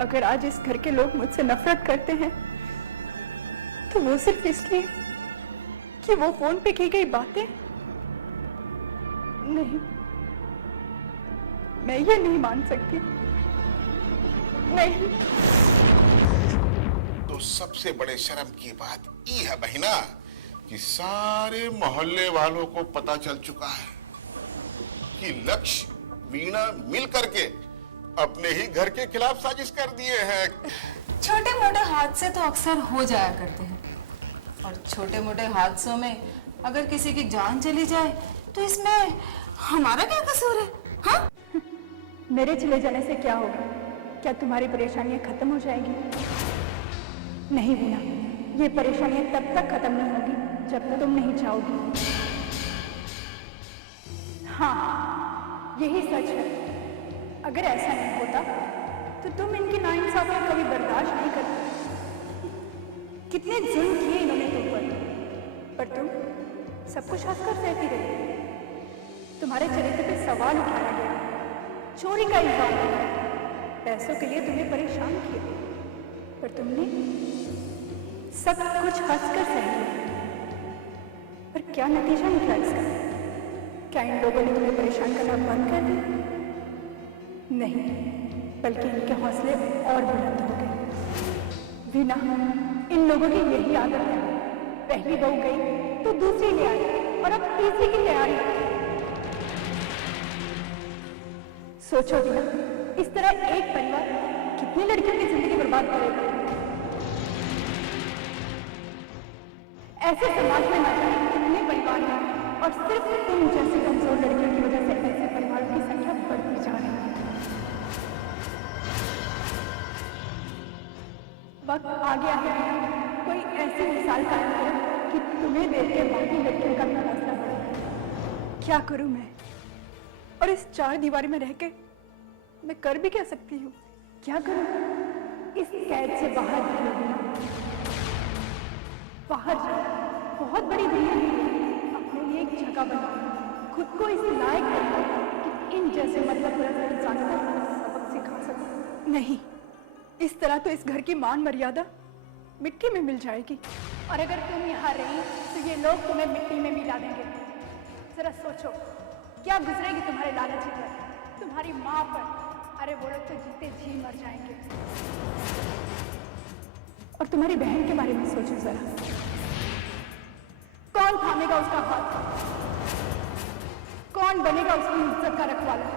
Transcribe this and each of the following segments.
अगर आज इस घर के लोग मुझसे नफरत करते हैं तो वो सिर्फ इसलिए कि वो फोन पे की गई बातें। नहीं, मैं ये नहीं मान सकती। नहीं। तो सबसे बड़े शर्म की बात ये है बहिना कि सारे मोहल्ले वालों को पता चल चुका है कि लक्ष्य वीणा मिल करके अपने ही घर के खिलाफ साजिश कर दिए हैं। छोटे मोटे हादसे तो अक्सर हो जाया करते हैं, और छोटे मोटे हादसों में अगर किसी की जान चली जाए तो इसमें हमारा क्या कसूर है? हाँ? मेरे चले जाने से क्या होगा? क्या तुम्हारी परेशानियां खत्म हो जाएगी? नहीं वीणा, ये परेशानियां तब तक खत्म नहीं होगी जब तक तुम नहीं चाहोगी। हाँ, यही सच है। अगर ऐसा नहीं होता तो तुम इनकी नाइंसाफी कभी बर्दाश्त नहीं करती। कितने जुल्म किए इन्होंने तुम पर तुम सब कुछ हंसकर सहती रही। तुम्हारे चरित्र पे सवाल उठाया गया, चोरी का इल्जाम लगाया, पैसों के लिए तुम्हें परेशान किया, पर तुमने सब कुछ हंसकर सह लिया। पर क्या नतीजा निकला इसका? क्या इन लोगों ने तुम्हें परेशान करना बंद कर दिया? नहीं, बल्कि इनके हौसले और बुलंद हो गए। वीणा, इन लोगों की यही आदत है। पहली बहू गई तो दूसरी ले आई और अब तीसरी की तैयारी। सोचो वीणा, इस तरह एक परिवार कितनी लड़कियों की जिंदगी बर्बाद करेगा। ऐसे समाज में न जाने कितने परिवार हैं, और सिर्फ तुम जैसी कमजोर लड़कियों की वजह से ऐसे परिवारों की संख्या बढ़ती जा रही है। वक्त आ गया है कोई ऐसी मिसाल कायम करो कि तुम्हें देख के बाकी लड़कियों का भी हौसला बढ़े। क्या करूं मैं? और इस चार दीवारी में रह के मैं कर भी क्या सकती हूँ? क्या करूं? इस कैद से बाहर निकलो, बाहर जाओ, बहुत बड़ी दुनिया है, अपने लिए एक जगह बनाओ, खुद को इस लायक बनाओ कि इन जैसे मतलब इंसानों को सबक सिखा सको। नहीं, इस तरह तो इस घर की मान मर्यादा मिट्टी में मिल जाएगी। और अगर तुम यहाँ रही तो ये लोग तुम्हें मिट्टी में मिला देंगे। जरा सोचो, क्या गुजरेगी तुम्हारे लालची पर, तुम्हारी माँ पर। अरे वो लोग तो जीते जी मर जाएंगे। और तुम्हारी बहन के बारे में सोचो जरा, कौन थामेगा उसका हाथ? कौन बनेगा उसकी इज्जत का रखवाला?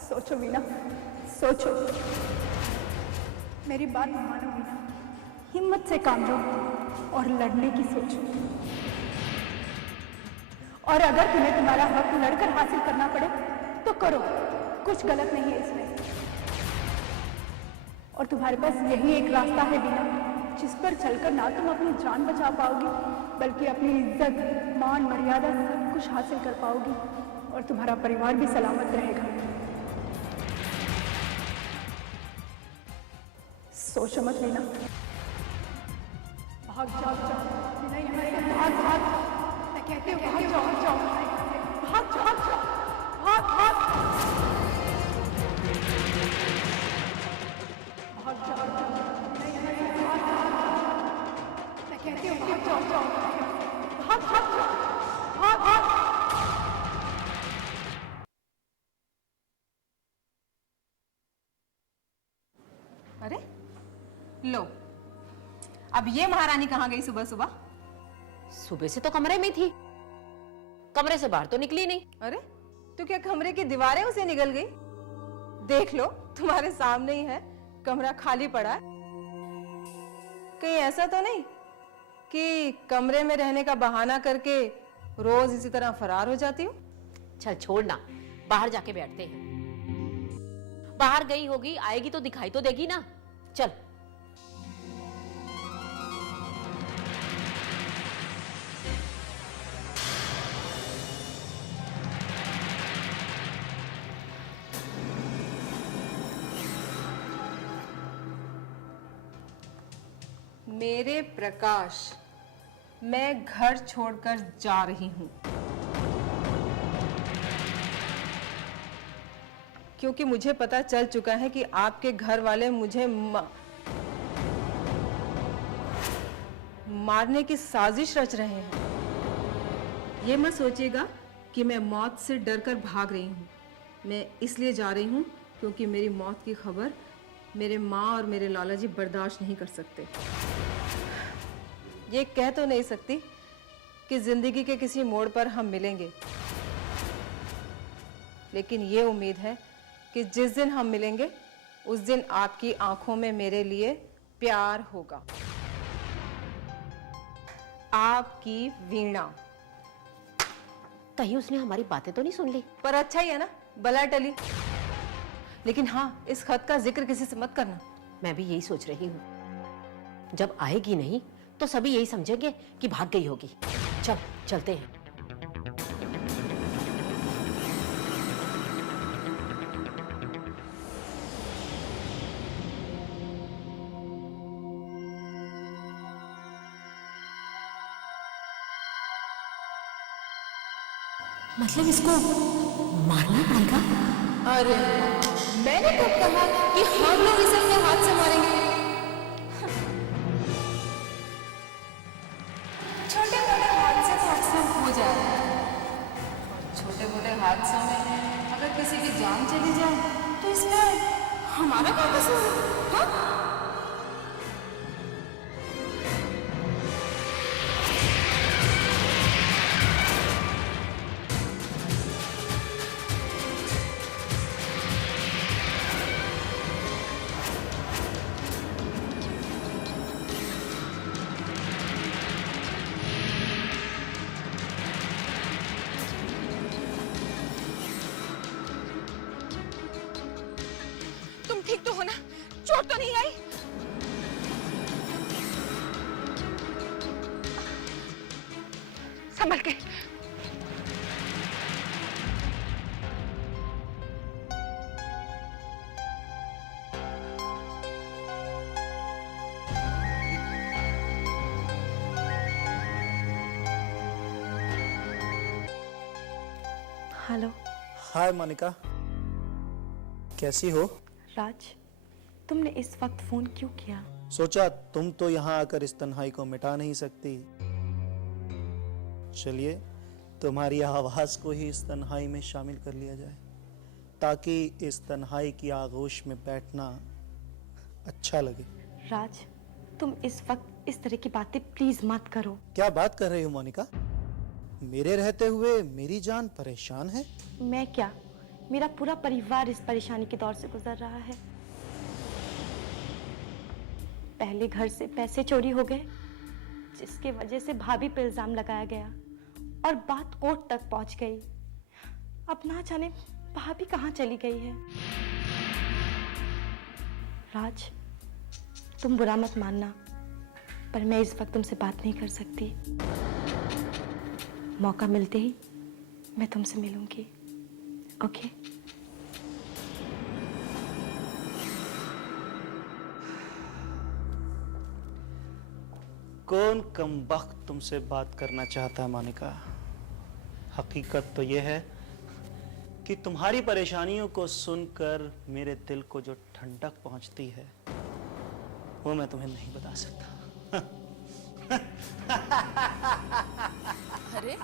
सोचो वीणा, सोचो। मेरी बात मानो वीणा, हिम्मत से काम लो और लड़ने की सोचो। और अगर तुम्हें तुम्हारा हक लड़कर हासिल करना पड़े तो करो, कुछ गलत नहीं है इसमें। और तुम्हारे पास यही एक रास्ता है वीणा, जिस पर चलकर ना तुम अपनी जान बचा पाओगी, बल्कि अपनी इज्जत, मान, मर्यादा सब कुछ हासिल कर पाओगी, और तुम्हारा परिवार भी सलामत रहेगा। सोचो मत वीणा, भाग जाओ, वीणा यहाँ से भाग भाग। मैं कहती हूँ भाग जाओ, भाग जाओ, भाग जाओ, भाग भाग भाग जाओ, वीणा यहाँ से भाग भाग। मैं कहती हूँ भाग जाओ, भाग भाग भाग भाग। अरे लो, अब ये महारानी कहाँ गई सुबह सुबह? सुबह से तो कमरे में थी, कमरे से बाहर तो निकली नहीं। अरे तो क्या कमरे की दीवारें उसे निगल गई? देख लो, तुम्हारे सामने ही है, कमरा खाली पड़ा है। कहीं ऐसा तो नहीं कि कमरे में रहने का बहाना करके रोज इसी तरह फरार हो जाती हो? चल छोड़ना, बाहर जाके बैठते हैं। बाहर गई होगी, आएगी तो दिखाई तो देगी ना। चल। मेरे प्रकाश, मैं घर छोड़कर जा रही हूं। क्योंकि मुझे पता चल चुका है कि आपके घर वाले मुझे मारने की साजिश रच रहे हैं। ये मत सोचिएगा कि मैं मौत से डरकर भाग रही हूँ। मैं इसलिए जा रही हूँ क्योंकि मेरी मौत की खबर मेरे माँ और मेरे लाला जी बर्दाश्त नहीं कर सकते। ये कह तो नहीं सकती कि जिंदगी के किसी मोड़ पर हम मिलेंगे, लेकिन ये उम्मीद है कि जिस दिन हम मिलेंगे उस दिन आपकी आंखों में मेरे लिए प्यार होगा। आपकी वीणा। कहीं उसने हमारी बातें तो नहीं सुन ली? पर अच्छा ही है ना, बला टली। लेकिन हाँ, इस खत का जिक्र किसी से मत करना। मैं भी यही सोच रही हूँ। जब आएगी नहीं तो सभी यही समझेंगे कि भाग गई होगी। चल चलते हैं। मतलब इसको मारना पड़ेगा? अरे मैंने कब कहा कि हम लोग इसे अपने हाथ से मारेंगे? छोटे मोटे हादसे तो अक्सर हो जाए, छोटे मोटे हादसों में अगर किसी की जान चली जाए तो इसमें हमारा क्या कसूर है? हाँ? तुम ठीक तो हो ना? चोट तो नहीं आई? संभल के। हेलो हाय मोनिका, कैसी हो? राज, तुमने इस वक्त फोन क्यों किया? सोचा तुम तो यहाँ आकर इस तन्हाई को मिटा नहीं सकती। चलिए तुम्हारी आवाज को ही इस तन्हाई में शामिल कर लिया जाए, ताकि इस तन्हाई की आगोश में बैठना अच्छा लगे। राज, तुम इस वक्त इस तरह की बातें प्लीज मत करो। क्या बात कर रही हो मोनिका? मेरे रहते हुए मेरी जान परेशान है? मैं क्या, मेरा पूरा परिवार इस परेशानी के दौर से गुजर रहा है। पहले घर से पैसे चोरी हो गए, जिसके वजह से भाभी पे इल्जाम लगाया गया और बात कोर्ट तक पहुंच गई। अब ना जाने भाभी कहाँ चली गई है। राज, तुम बुरा मत मानना, पर मैं इस वक्त तुमसे बात नहीं कर सकती। मौका मिलते ही मैं तुमसे मिलूंगी। ओके? कौन कमबख्त तुमसे बात करना चाहता है मोनिका? हकीकत तो यह है कि तुम्हारी परेशानियों को सुनकर मेरे दिल को जो ठंडक पहुंचती है वो मैं तुम्हें नहीं बता सकता। अरे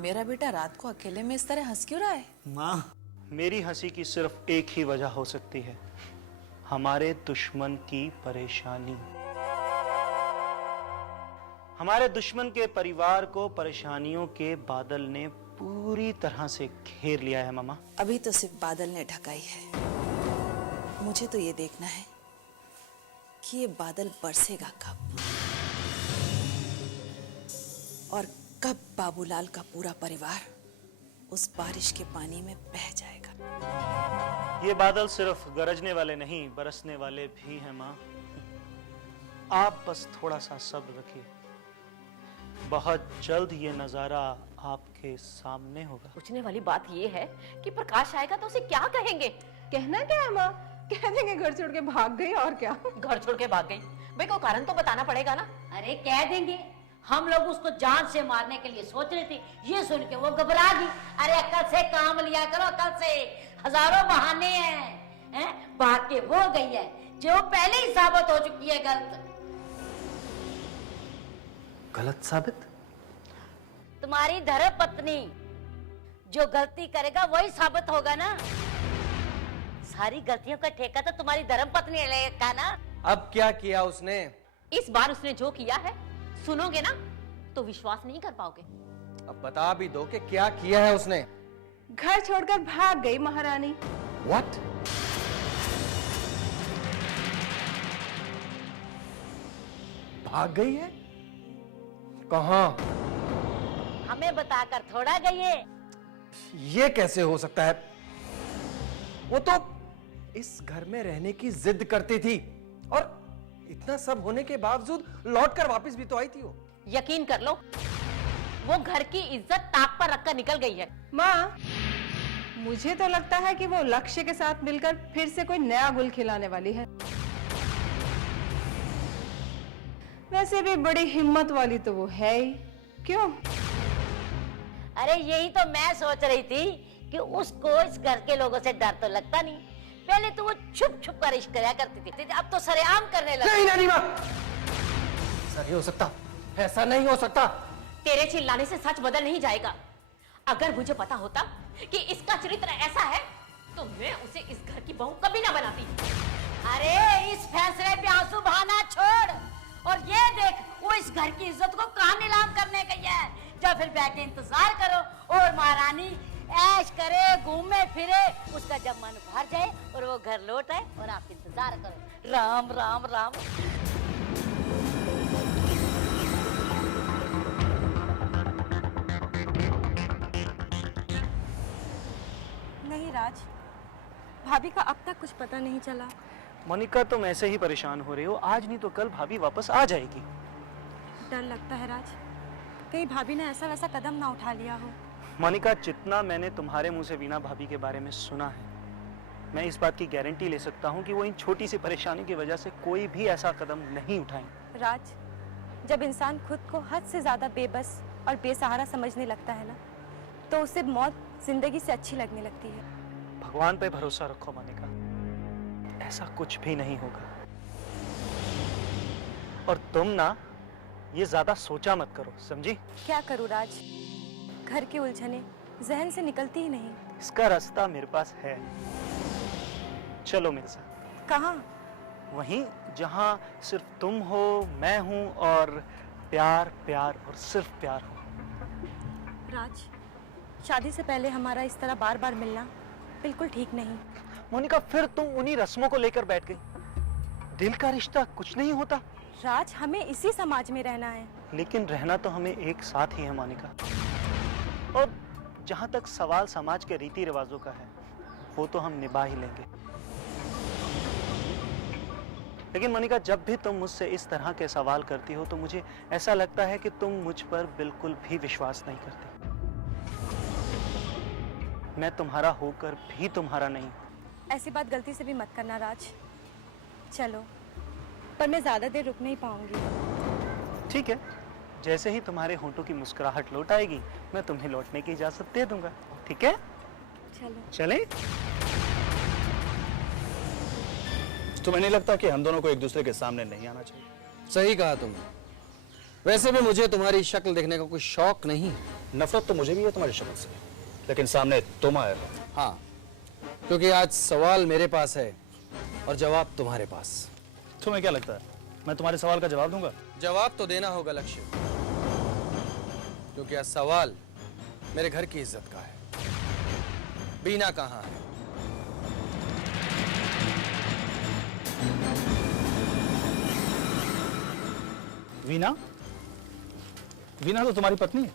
मेरा बेटा रात को अकेले में इस तरह हंस क्यों रहा है? माँ, मेरी हंसी की सिर्फ एक ही वजह हो सकती है, हमारे दुश्मन की परेशानी। हमारे दुश्मन के परिवार को परेशानियों के बादल ने पूरी तरह से घेर लिया है मामा। अभी तो सिर्फ बादल ने ढकाई है, मुझे तो ये देखना है कि ये बादल बरसेगा कब और कब बाबूलाल का पूरा परिवार उस बारिश के पानी में बह जाएगा। ये बादल सिर्फ गरजने वाले नहीं, बरसने वाले भी हैं माँ। आप बस थोड़ा सा सब्र रखिए, बहुत जल्द ये नजारा आपके सामने होगा। पूछने वाली बात ये है कि प्रकाश आएगा तो उसे क्या कहेंगे? कहना क्या है माँ? कह देंगे घर छोड़ के भाग गई, और क्या। घर छोड़ के भाग गई? भाई कोई कारण तो बताना पड़ेगा ना। अरे कह देंगे, हम लोग उसको जान से मारने के लिए सोच रहे थे, ये सुन के वो घबरा गई। अरे अक्ल से काम लिया करो, अक्ल से। हजारों बहाने हैं, भाग के वो गई है जो पहले ही साबित हो चुकी है गलत। गलत साबित? तुम्हारी धर्म पत्नी जो गलती करेगा वही साबित होगा ना। सारी गलतियों का ठेका तो तुम्हारी धर्म पत्नी ने लेगा ना। अब क्या किया उसने? इस बार उसने जो किया है, सुनोगे ना तो विश्वास नहीं कर पाओगे। अब बता भी दो कि क्या किया है उसने। घर छोड़कर भाग गई महारानी। What? भाग गई है? कहां? हमें बताकर थोड़ा गई है। ये कैसे हो सकता है? वो तो इस घर में रहने की जिद करती थी और इतना सब होने के बावजूद लौटकर वापस भी तो आई थी वो। यकीन कर लो, वो घर की इज्जत ताक पर रखकर निकल गई है। माँ, मुझे तो लगता है कि वो लक्ष्य के साथ मिलकर फिर से कोई नया गुल खिलाने वाली है। वैसे भी बड़ी हिम्मत वाली तो वो है ही। क्यों? अरे यही तो मैं सोच रही थी कि उसको इस घर के लोगों से डर तो लगता नहीं। पहले तो वो छुप छुप कर इश्क किया करती थी, अब तो सरेआम करने लगी। नहीं नानी माँ, ऐसा नहीं हो सकता, ऐसा नहीं हो सकता। तेरे चिल्लाने से सच बदल नहीं जाएगा। अगर मुझे पता होता कि इसका चरित्र ऐसा है तो मैं उसे इस घर की बहू कभी ना बनाती। अरे इस फैसले पे आंसू बहाना छोड़ और ये देख, वो इस घर की इज्जत को कहां नीलाम करने गई है। जा फिर बैठ के इंतजार करो और महारानी ऐश करे, घूमे फिरे, उसका जब मन भर जाए और वो घर लौट आए और आप इंतजार करो। राम राम राम। नहीं राज, भाभी का अब तक कुछ पता नहीं चला। मोनिका, तुम ऐसे ही परेशान हो रही हो। आज नहीं तो कल भाभी वापस आ जाएगी। डर लगता है राज, कहीं भाभी ने ऐसा वैसा कदम ना उठा लिया हो। मोनिका, जितना मैंने तुम्हारे मुंह से वीना भाभी के बारे में सुना है, मैं इस बात की गारंटी ले सकता हूँ कि वो इन छोटी सी परेशानी की वजह से कोई भी ऐसा कदम नहीं उठाएंगे। राज, जब इंसान खुद को हद से ज्यादा बेबस और बेसहारा समझने लगता है ना, तो उसे मौत जिंदगी से अच्छी लगने लगती है। भगवान पे भरोसा रखो मोनिका, ऐसा कुछ भी नहीं होगा। और तुम ना ये ज्यादा सोचा मत करो, समझी? क्या करूं राज, घर की उलझने जहन से निकलती ही नहीं। इसका रास्ता मेरे पास है, चलो मेरे साथ। कहाँ? वहीं जहां सिर्फ तुम हो, मैं हूं और प्यार प्यार और सिर्फ प्यार हो। राज, शादी से पहले हमारा इस तरह बार बार मिलना बिल्कुल ठीक नहीं। मोनिका, फिर तुम उन्हीं रस्मों को लेकर बैठ गई। दिल का रिश्ता कुछ नहीं होता। राज, हमें इसी समाज में रहना है। लेकिन रहना तो हमें एक साथ ही है मोनिका। और जहां तक सवाल समाज के रीति रिवाजों का है, वो तो हम निभा ही लेंगे। लेकिन मोनिका, जब भी तुम मुझसे इस तरह के सवाल करती हो तो मुझे ऐसा लगता है कि तुम मुझ पर बिल्कुल भी विश्वास नहीं करती। मैं तुम्हारा होकर भी तुम्हारा नहीं। ऐसी बात गलती से भी मत करना राज। चलो, पर मैं ज्यादा देर रुक नहीं पाऊंगी। ठीक है, जैसे ही तुम्हारे होंठों की मुस्कुराहट लौट आएगी, मैं तुम्हें लौटने की इजाजत दे दूंगा। ठीक है, चलो। चलें? तुम्हें नहीं लगता कि हम दोनों को एक दूसरे के सामने नहीं आना चाहिए? सही कहा तुमने। वैसे भी मुझे तुम्हारी शक्ल देखने का कोई शौक नहीं। नफरत तो मुझे भी है तुम्हारी शक्ल से, लेकिन सामने तुम आए हो। हाँ, क्योंकि आज सवाल मेरे पास है और जवाब तुम्हारे पास। तुम्हें क्या लगता है मैं तुम्हारे सवाल का जवाब दूंगा? जवाब तो देना होगा लक्ष्य, क्योंकि आज सवाल मेरे घर की इज्जत का है। बीना कहाँ है? वीना? वीना तो तुम्हारी पत्नी है।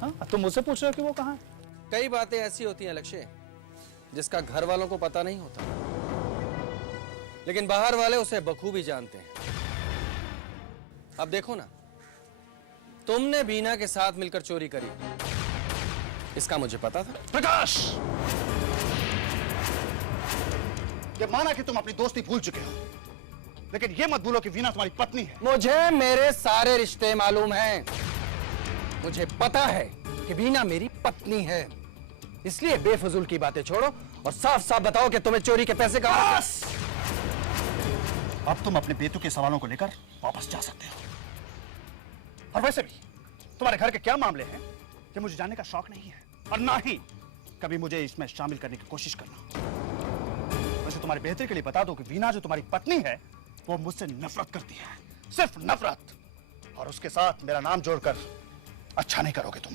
हाँ, तुम मुझसे पूछ रहे हो कि वो कहाँ है? कई बातें ऐसी होती हैं लक्ष्य, जिसका घर वालों को पता नहीं होता, लेकिन बाहर वाले उसे बखूबी जानते हैं। अब देखो ना, तुमने बीना के साथ मिलकर चोरी करी, इसका मुझे पता था। प्रकाश, ये माना कि तुम अपनी दोस्ती भूल चुके हो, लेकिन ये मत भूलो कि वीना तुम्हारी पत्नी है। मुझे मेरे सारे रिश्ते मालूम हैं। मुझे पता है कि वीना मेरी पत्नी है। इसलिए बेफजूल की बातें छोड़ो और साफ साफ बताओ कि तुम्हें चोरी के पैसे कहाँ। अब तुम अपने बेतुके सवालों को लेकर वापस जा सकते हो। और वैसे भी तुम्हारे घर के क्या मामले हैं कि मुझे जानने का शौक नहीं है, और ना ही कभी मुझे इसमें शामिल करने की कोशिश करना। वैसे तुम्हारी बेहतरी के लिए बता दो कि वीना जो तुम्हारी पत्नी है वो मुझसे नफरत करती है, सिर्फ नफरत। और उसके साथ मेरा नाम जोड़कर अच्छा नहीं करोगे तुम।